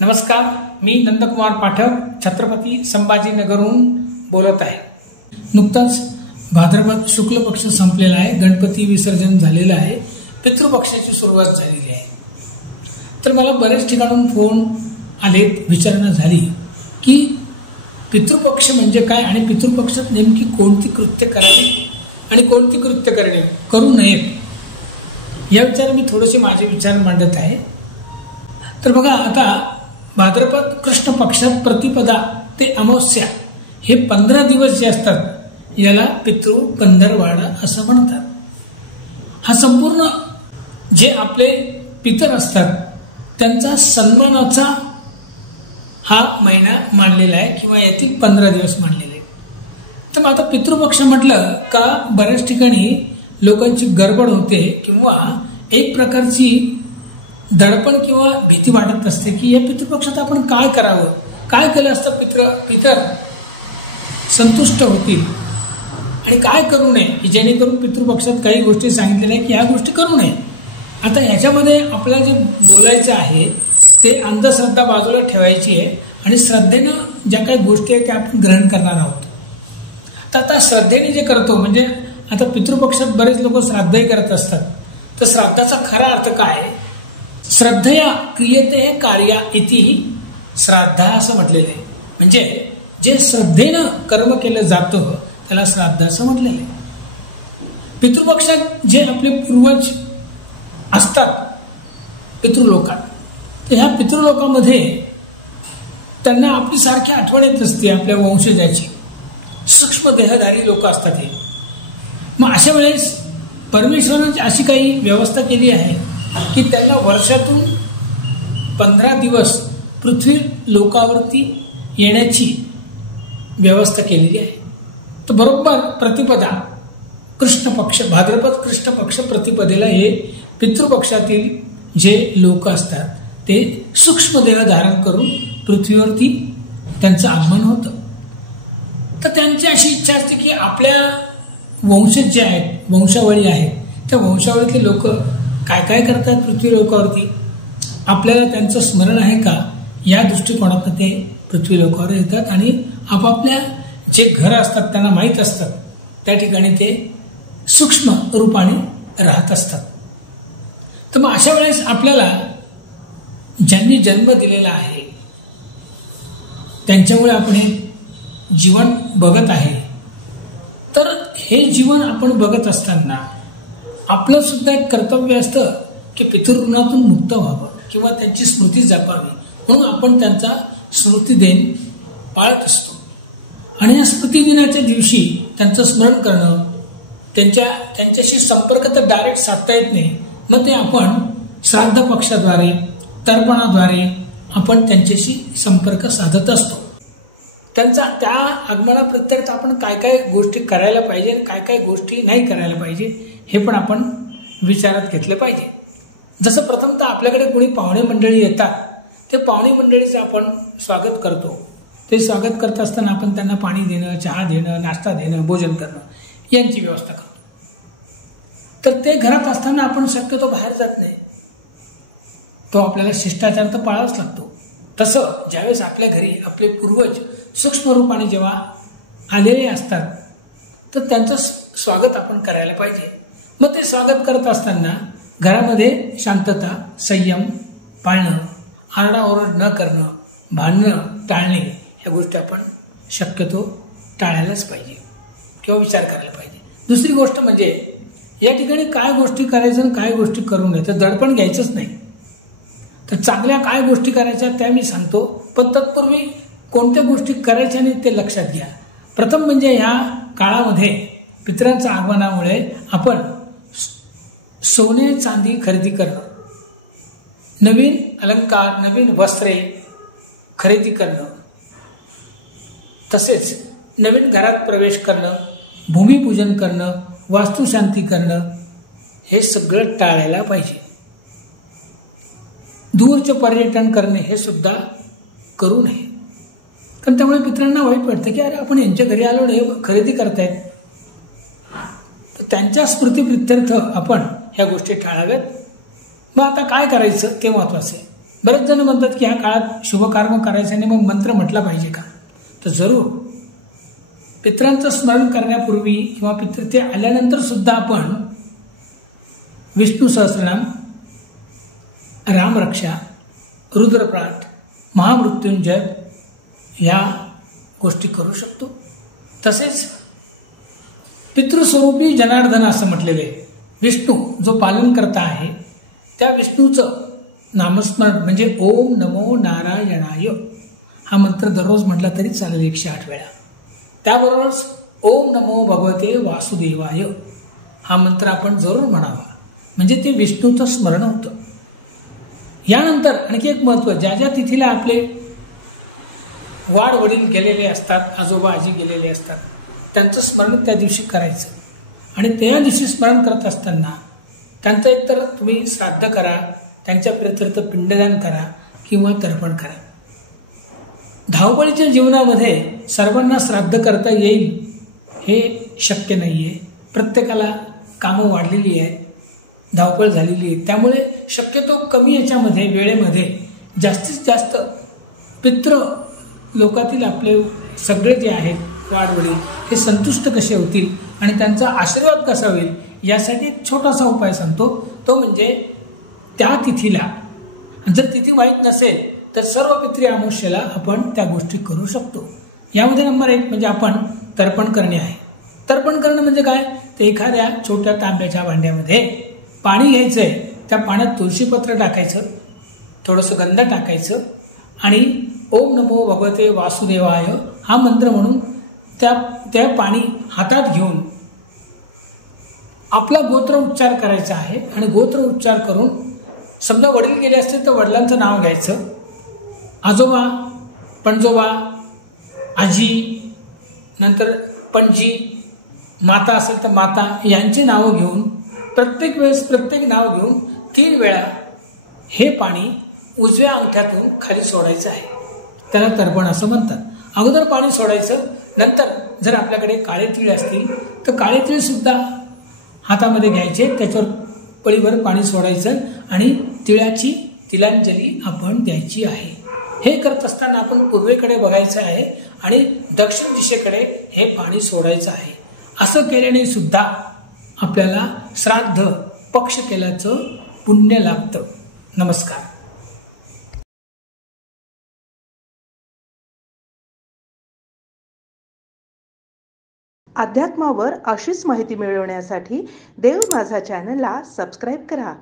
नमस्कार, मी नंदकुमार पाठक छत्रपती संभाजीनगरहून बोलत आहे। नुकताच भाद्रपद शुक्ल पक्ष संपलेला आहे, गणपती विसर्जन झालेलं आहे, पितृपक्षाची सुरुवात झालेली आहे। तर मला बरेच ठिकाणून फोन आले, विचारणा झाली की पितृपक्ष म्हणजे काय आणि पितृपक्षात नेमकी कोणती कृत्य करावी आणि कोणती कृत्य करू नयेत। या विचार मी थोडेसे माझे विचार मांडत आहे। तर बघा, आता भाद्रपद कृष्ण पक्षात प्रतिपदा ते अमावस्या हे 15 दिवस जे असतात याला पितृ पंधरवाडा असं म्हणतात। हा संपूर्ण जे आपले पितर असतात त्यांचा सन्मानाचा हा महिना मानलेला आहे किंवा यातील 15 दिवस मानलेले आहे। तर आता पितृपक्ष म्हटलं का बऱ्याच ठिकाणी लोकांची गडबड होते किंवा एक प्रकारची दडपण किंवा भीती वाटत असते की या पितृपक्षात आपण काय करावं, काय केलं असतं पितर संतुष्ट होतील आणि काय करू नये, जेणेकरून पितृपक्षात काही गोष्टी सांगितलेल्या नाही की ह्या गोष्टी करू नये। आता ह्याच्यामध्ये आपल्याला जे बोलायचं आहे ते अंधश्रद्धा बाजूला ठेवायची आहे आणि श्रद्धेनं ज्या काही गोष्टी आहेत त्या आपण ग्रहण करणार आहोत। तर आता श्रद्धेने जे करतो म्हणजे आता पितृपक्षात बरेच लोक श्राद्धही करत असतात। तर श्राद्धाचा खरा अर्थ काय? श्रद्धया क्रियते कार्या इति श्राद्धा असं म्हटलेलं आहे। म्हणजे जे श्रद्धेनं कर्म केलं जातं त्याला श्राद्ध असं म्हटलेलं आहे। पितृपक्षात जे आपले पूर्वज असतात पितृलोकात, तर ह्या पितृलोकामध्ये त्यांना आपली सारखी आठवण येत असते आपल्या वंशजाची। सूक्ष्म देहधारी लोक असतात हे। मग अशा वेळेस परमेश्वराने अशी काही व्यवस्था केली आहे की त्यांना वर्षातून 15 दिवस पृथ्वी लोकावरती येण्याची व्यवस्था केलेली आहे। तर बरोबर प्रतिपदा कृष्ण पक्ष, भाद्रपद कृष्ण पक्ष प्रतिपदेला हे पितृपक्षातील जे लोक असतात ते सूक्ष्म देह धारण करून पृथ्वीवरती त्यांचं आगमन होतं। तर त्यांची अशी इच्छा असते की आपल्या वंशज जे आहेत, वंशावळी आहेत, त्या वंशावळीतले लोक काय काय करतात पृथ्वी लोकावरती, आपल्याला त्यांचं स्मरण आहे का, या दृष्टिकोनातून ते पृथ्वी लोकावर येतात आणि आपापल्या जे घर असतात त्यांना माहीत असतात त्या ठिकाणी ते सूक्ष्म रूपाने राहत असतात। तर मग अशा वेळेस आपल्याला ज्यांनी जन्म दिलेला आहे त्यांच्यामुळे आपण हे जीवन बघत आहे। तर हे जीवन आपण बघत असताना आपलं सुद्धा एक कर्तव्य असतं की पितृऋणातून मुक्त व्हावं किंवा त्यांची स्मृती जपावी, म्हणून आपण त्यांचा स्मृतिदिन पाळत असतो। आणि या स्मृतिदिनाच्या दिवशी त्यांचं स्मरण करणं, त्यांच्याशी संपर्क तर डायरेक्ट साधता येत नाही, मग ते आपण श्राद्ध पक्षाद्वारे तर्पणाद्वारे आपण त्यांच्याशी संपर्क साधत असतो। त्यांचा त्या आगमनाप्रत्यर्थ आपण काय काय गोष्टी करायला पाहिजे आणि काय काय गोष्टी नाही करायला पाहिजे हे पण आपण विचारात घेतले पाहिजे। जसं प्रथमतः आपल्याकडे कोणी पाहुणे मंडळी येतात, ते पाहुणे मंडळीचं आपण स्वागत करतो। ते स्वागत करत असताना आपण त्यांना पाणी देणं, चहा देणं, नाश्ता देणं, भोजन करणं यांची व्यवस्था करतो। तर ते घरात असताना आपण शक्यतो बाहेर जात नाही, तो आपल्याला शिष्टाचार तर पाळावाच लागतो। तसं ज्यावेळेस आपल्या घरी आपले पूर्वज सूक्ष्म रूपाने जेव्हा आलेले असतात तर त्यांचं स्वागत आपण करायला पाहिजे। मग ते स्वागत करत असताना घरामध्ये शांतता, संयम पाळणं, आरडाओरड न करणं, भांडणं टाळणे ह्या गोष्टी आपण शक्यतो टाळायलाच पाहिजे किंवा विचार करायला पाहिजे। दुसरी गोष्ट म्हणजे या ठिकाणी काय गोष्टी करायचं आणि काय गोष्टी करू नये, तर दडपण घ्यायचंच नाही। तर चांगल्या काय गोष्टी करायच्या त्या मी सांगतो, पण तत्पूर्वी कोणत्या गोष्टी करायच्या नाही ते लक्षात घ्या। प्रथम म्हणजे ह्या काळामध्ये पितरांच्या आगमनामुळे आपण सोने चांदी खरेदी करणं, नवीन अलंकार, नवीन वस्त्रे खरेदी करणं, तसेच नवीन घरात प्रवेश करणं, भूमिपूजन करणं, वास्तुशांती करणं हे सगळं टाळायला पाहिजे। दूरचे पर्यटन करणे हे सुद्धा करू नये, कारण त्यामुळे पितरांना वाईट वाटतं की अरे आपण यांच्या घरी आलो हे खरेदी करतायत। तर त्यांच्या स्मृतीप्रित्यर्थ आपण ह्या गोष्टी टाळाव्यात। मग आता काय करायचं ते महत्वाचं आहे। बरेच जण म्हणतात की ह्या काळात शुभकर्म करायचं आणि मग मंत्र म्हटला पाहिजे का? तर जरूर पितरांचं स्मरण करण्यापूर्वी किंवा पितृ ते आल्यानंतर सुद्धा आपण विष्णू सहस्रनाम, रामरक्षा, रुद्रपाठ, महामृत्युंजय ह्या गोष्टी करू शकतो. तसेच पितृस्वरूपी जनार्दन असं म्हटलेलं आहे. विष्णू जो पालन करता आहे त्या विष्णूचं नामस्मरण म्हणजे ओम नमो नारायणाय हा मंत्र दररोज म्हटला तरी चालेल 108 वेळा. त्याबरोबरच ओम नमो भगवते वासुदेवाय हा मंत्र आपण जरूर म्हणावा, म्हणजे ते विष्णूचं स्मरण होतं. यानंतर आणखी एक महत्त्व, ज्या ज्या तिथीला आपले वाड वडील गेलेले असतात, आजोबा आजी गेलेले असतात, त्यांचं स्मरण त्या दिवशी करायचं. आणि त्या दिवशी स्मरण करत असताना त्यांचं एकतर तुम्ही श्राद्ध करा, त्यांच्या प्रित्यर्थ पिंडदान करा किंवा तर्पण करा. धावपळीच्या जीवनामध्ये सर्वांना श्राद्ध करता येईल हे शक्य नाही आहे. प्रत्येकाला कामं वाढलेली आहेत, धावपळ झालेली आहे. त्यामुळे शक्यतो कमी याच्यामध्ये वेळेमध्ये जास्तीत जास्त पितृ लोकातील आपले सगळे जे आहेत वाडवडील हे संतुष्ट कसे होतील आणि त्यांचा आशीर्वाद कसा होईल यासाठी एक छोटासा उपाय सांगतो. तो म्हणजे त्या तिथीला जर तिथी माहीत नसेल तर सर्व पितृ अमावस्येला आपण त्या गोष्टी करू शकतो. यामध्ये नंबर 1 म्हणजे आपण तर्पण करणे आहे. तर्पण करणं म्हणजे काय, ते एखाद्या छोट्या तांब्याच्या भांड्यामध्ये पाणी घ्यायचं आहे, त्या पाण्यात तुळशीपत्र टाकायचं, थोडंसं गंध टाकायचं आणि ओम नमो भगवते वासुदेवाय हा मंत्र म्हणून त्या पाणी हातात घेऊन आपला गोत्र उच्चार करायचा आहे. आणि गोत्र उच्चार करून समजा वडील गेले असतील तर वडिलांचं नाव घ्यायचं, आजोबा, पणजोबा, आजी, नंतर पणजी, माता असेल तर माता यांची नावं घेऊन प्रत्येक वेळेस प्रत्येक नाव घेऊन 3 वेळा हे पाणी उजव्या अंगठ्यातून खाली सोडायचं आहे. त्याला तर्पण असं म्हणतात. अगोदर पाणी सोडायचं, नंतर जर आपल्याकडे काळे तीळ असतील तर काळे तीळ सुद्धा हातामध्ये घ्यायचे, त्याच्यावर पळीभर पाणी सोडायचं आणि तिळाची तिलांजली आपण द्यायची आहे. हे करत असताना आपण पूर्वेकडे बघायचं आहे आणि दक्षिण दिशेकडे हे पाणी सोडायचं आहे. असं केल्याने सुद्धा आपल्याला श्राद्ध पक्ष केल्याचं पुण्य लाभतं. नमस्कार. अध्यात्मावर अशीच माहिती मिळवण्यासाठी देव माझा चॅनलला सबस्क्राईब करा.